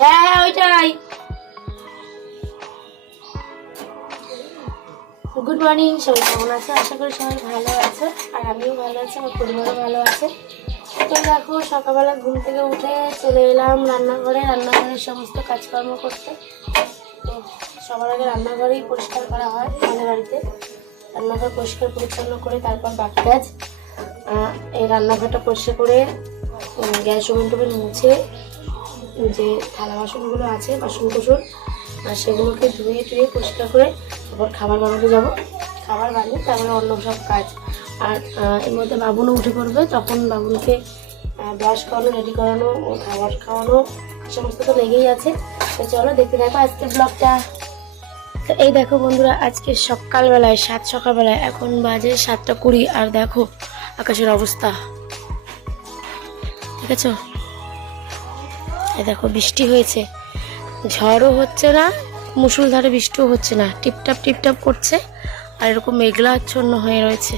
হ্যাঁ হ্যাঁ ওইটাই। গুড মর্নিং সবাই কেমন আছে? আশা করি সবাই ভালো আছে, আর আমিও ভালো আছি, আমার পরিবারও ভালো আছে। তো দেখো, সকালবেলা ঘুম থেকে উঠে চলে এলাম রান্নাঘরে, রান্নাঘরের সমস্ত কাজকর্ম করতে। তো সবার আগে রান্নাঘরেই পরিষ্কার করা হয় আমাদের বাড়িতে। রান্নাঘর পরিষ্কার পরিচ্ছন্ন করে তারপর বাকি কাজ। এই রান্নাঘরটা পরিষ্কার করে গ্যাস ওভেন টোভেন মুছে যে থালা বাসনগুলো আছে, বাসন কুসন, আর সেগুলোকে ধুয়ে টুয়ে পরিষ্কার করে তারপর খাবার বানাতে যাব। খাবার বানিয়ে তারপরে অন্য সব কাজ। আর এর মধ্যে বাবুনও উঠে পড়বে, তখন বাবুনকে ব্রাশ করানো, রেডি করানো, ও খাবার খাওয়ানো সমস্ত তো লেগেই আছে। তো চলো দেখতে দেখো আজকে ব্লগটা। তো এই দেখো বন্ধুরা, আজকে সকালবেলায়, সাত সকালবেলায়, এখন বাজে সাতটা কুড়ি, আর দেখো আকাশের অবস্থা। ঠিক আছে এই দেখো, বৃষ্টি হয়েছে। ঝড়ও হচ্ছে না মুসুলধারে বৃষ্টিও হচ্ছে না। টিপটাপ টিপটাপ করছে, আর এরকম মেঘলাচ্ছন্ন হয়ে রয়েছে।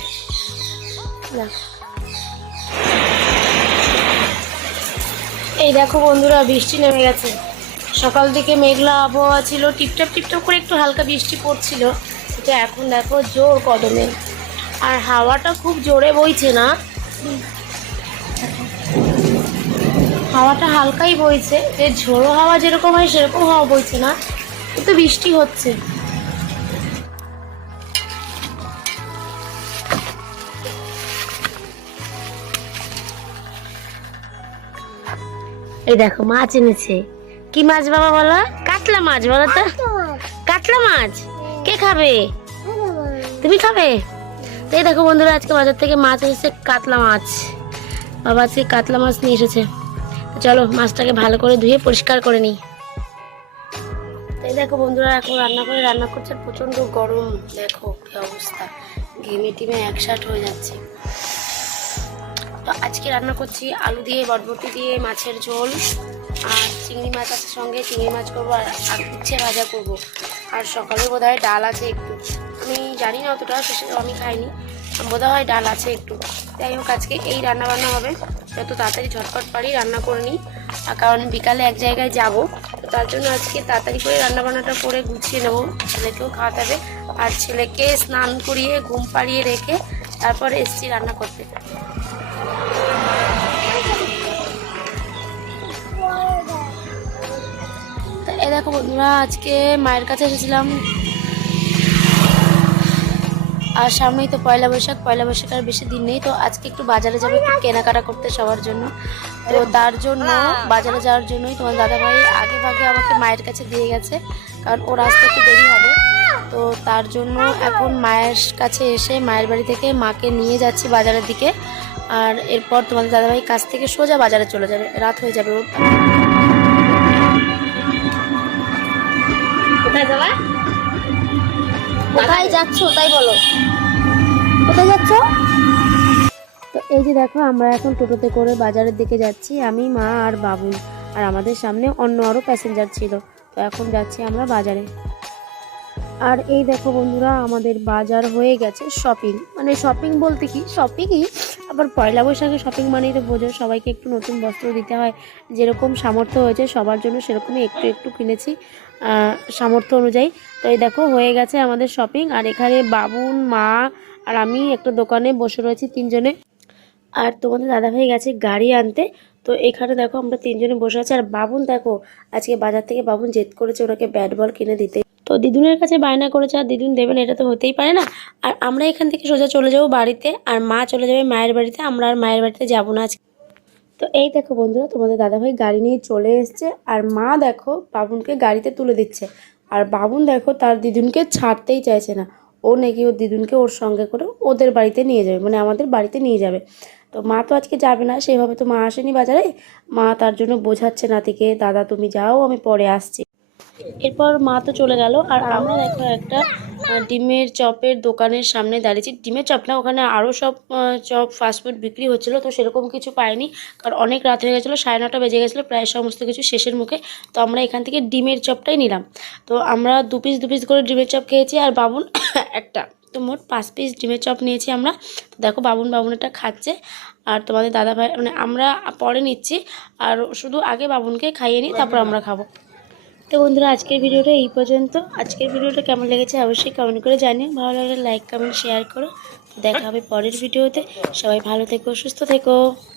এই দেখো বন্ধুরা, বৃষ্টি নেমে গেছে। সকাল থেকে মেঘলা আবহাওয়া ছিল, টিপটাপ টিপটাপ করে একটু হালকা বৃষ্টি পড়ছিল। কিন্তু এখন দেখো জোর কদমে। আর হাওয়াটা খুব জোরে বইছে না। হাওয়াটা হালকাই বইছে। যে ঝোড়ো হাওয়া যেরকম হয় সেরকম হাওয়া বইছে না। কিন্তু বৃষ্টি হচ্ছে। এই দেখো, মাছ এনেছে। কি মাছ বাবা বলো? কাতলা মাছ বলো তো। কাতলা মাছ? কে খাবে? তুমি খাবে? এই দেখো বন্ধুরা, আজকে বাজার থেকে মাছ এসেছে কাতলা মাছ। বাবা আজকে কাতলা মাছ নিয়ে এসেছে। চলো, মাছটাকে ভালো করে ধুয়ে পরিষ্কার করে নিই। তাই দেখো বন্ধুরা, এখন রান্না করে রান্না করছে প্রচণ্ড গরম। দেখো কি অবস্থা। ঘেমে টিমে একসাথ হয়ে যাচ্ছে। তো আজকে রান্না করছি আলু দিয়ে বটবটি দিয়ে, মাছের ঝোল। আর চিংড়ি মাছ আছে সঙ্গে, চিংড়ি মাছ করব আর আর উচ্ছে ভাজা করব। আর সকালে বোধ ডাল আছে একটু। আমি জানি না অতটা আমি খাইনি। বোধ হয় ডাল আছে একটু। যাই হোক, আজকে এই রান্না বান্না হবে। যত তাড়াতাড়ি ঝটপট পারি রান্না করে নিই। কারণ বিকালে এক জায়গায় যাব, তো তার জন্য আজকে তাড়াতাড়ি করে রান্না বান্নাটা করে গুছিয়ে নেব। ছেলেকেও খাওয়াতে হবে। আর ছেলেকে স্নান করিয়ে, ঘুম পাড়িয়ে রেখে তারপরে এসছি রান্না করতে। এই দেখো বন্ধুরা, আজকে মায়ের কাছে এসেছিলাম আর সামনেই তো পয়লা বৈশাখ পয়লা বৈশাখ আর বেশি দিন নেই, তো আজকে একটু বাজারে যাব একটু কেনাকাটা করতে সবার জন্য। তো তার জন্য বাজারে যাওয়ার জন্যই তোমার দাদাভাই আগে ভাগে আমাকে মায়ের কাছে দিয়ে গেছে, কারণ ওর আসতে একটু দেরি হবে। তো তার জন্য এখন মায়ের কাছে এসে মায়ের বাড়ি থেকে মাকে নিয়ে যাচ্ছি বাজারের দিকে, আর এরপর তোমাদের দাদাভাই কাছ থেকে সোজা বাজারে চলে যাবে, রাত হয়ে যাবে ওর। কোথায় যাবা? কোথায় যাচ্ছ? তাই বলো। কোথায় যাচ্ছ? তো এই যে দেখো, আমরা এখন টোটোতে করে বাজারের দিকে যাচ্ছি। আমি, মা আর বাবুল আর আমাদের সামনে অন্য আরও প্যাসেঞ্জার ছিল। তো এখন যাচ্ছি আমরা বাজারে। আর এই দেখো বন্ধুরা, আমাদের বাজার হয়ে গেছে শপিং মানে শপিং বলতে কি? শপিংই আবার পয়লা বৈশাখে শপিং মানেই তো বোঝো, সবাইকে একটু নতুন বস্ত্র দিতে হয়। যেরকম সামর্থ্য হয়েছে, সবার জন্য সেরকমই একটু একটু কিনেছি সামর্থ্য অনুযায়ী। তো এই দেখো, হয়ে গেছে আমাদের শপিং আর এখানে বাবুন, মা আর আমি একটা দোকানে বসে রয়েছি তিনজনে। আর তোমাদের দাদাভাই গেছে গাড়ি আনতে। তো এখানে দেখো আমরা তিনজনে বসে আছি। আর বাবুন দেখো, আজকে বাজার থেকে বাবুন জেদ করেছে ওনাকে ব্যাট বল কিনে দিতে। তো দিদুনের কাছে বায়না করেছে, আর দিদুন দেবেন, এটা তো হতেই পারে না। আর আমরা এখান থেকে সোজা চলে যাব বাড়িতে, আর মা চলে যাবে মায়ের বাড়িতে, আমরা আর মায়ের বাড়িতে যাব না আজকে। তো এই দেখো বন্ধুরা, তোমাদের দাদাভাই গাড়ি নিয়ে চলে এসছে, আর মা দেখো বাবুনকে গাড়িতে তুলে দিচ্ছে। আর বাবুন দেখো তার দিদুনকে ছাড়তেই চাইছে না। ও নাকি ওর দিদুনকে ওর সঙ্গে করে ওদের বাড়িতে নিয়ে যাবে মানে আমাদের বাড়িতে নিয়ে যাবে। তো মা তো আজকে যাবে না, সেভাবে তো মা আসেনি বাজারে। মা তার জন্য বোঝাচ্ছে নাতিকে, দাদা তুমি যাও, আমি পরে আসছি। এরপর মা তো চলে গেল, আর আমরা দেখো একটা ডিমের চপের দোকানের সামনে দাঁড়িয়েছি। ডিমের চপ না, ওখানে আরও সব চপ ফাস্টফুড বিক্রি হচ্ছিল, তো সেরকম কিছু পাইনি। কারণ অনেক রাত হয়ে গেছিল, সাড়ে নটা বেজে গেছিল, প্রায় সমস্ত কিছু শেষের মুখে। তো আমরা এখান থেকে ডিমের চপটাই নিলাম। তো আমরা দু পিস দু পিস করে ডিমের চপ খেয়েছি, আর বাবুন একটা, তো মোট পাঁচ পিস ডিমের চপ নিয়েছি আমরা। তো দেখো বাবুন বাবুনেরটা খাচ্ছে, আর তোমাদের দাদা ভাই মানে আমরা পরে নিচ্ছি, আর শুধু আগে বাবুনকে খাইয়ে নিই, তারপর আমরা খাব। তো বন্ধুরা, আজকের ভিডিওটা এই পর্যন্ত। আজকের ভিডিওটা কেমন লেগেছে অবশ্যই কমেন্ট করে জানিও। ভালো লাগলে লাইক কমেন্ট শেয়ার করো। দেখা হবে পরের ভিডিওতে। সবাই ভালো থেকো, সুস্থ থেকো।